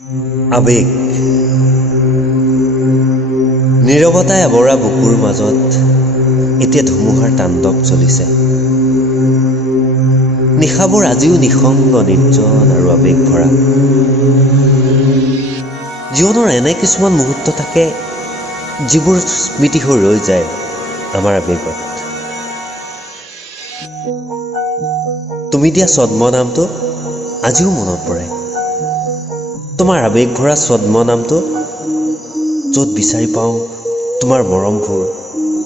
আবেগ নীৰৱতাই আৱৰা বুকুৰ মাজত এতিয়া ধুমুহাৰ তাণ্ডৱ চলিছে। নিশাবোৰ আজিও নিসংগ, নিৰ্জন আৰু আবেগ ভৰা। জীৱনৰ এনে কিছুমান মুহূৰ্ত থাকে যিবোৰ স্মৃতি হৈ ৰৈ যায় আমাৰ আবেগত। তুমি দিয়া ছদ্ম নামটো আজিও মনত পৰে। তোমাৰ আবেগ ভৰা ছদ্ম নামটো, য'ত বিচাৰি পাওঁ তোমাৰ মৰমবোৰ,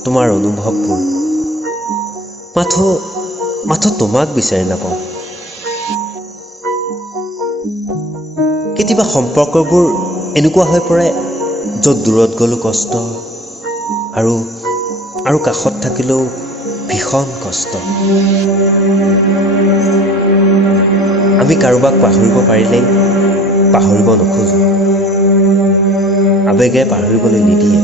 তোমাৰ অনুভৱবোৰ, মাথো তোমাক বিচাৰি নাপাওঁ। কেতিয়াবা সম্পৰ্কবোৰ এনেকুৱা হৈ পৰে য'ত দূৰত গ'লো কষ্ট আৰু কাষত থাকিলেও ভীষণ কষ্ট। আমি কাৰোবাক পাহৰিব পাৰিলেই পাহৰিব নোখোজো, আবেগে পাহৰিবলৈ নিদিয়ে।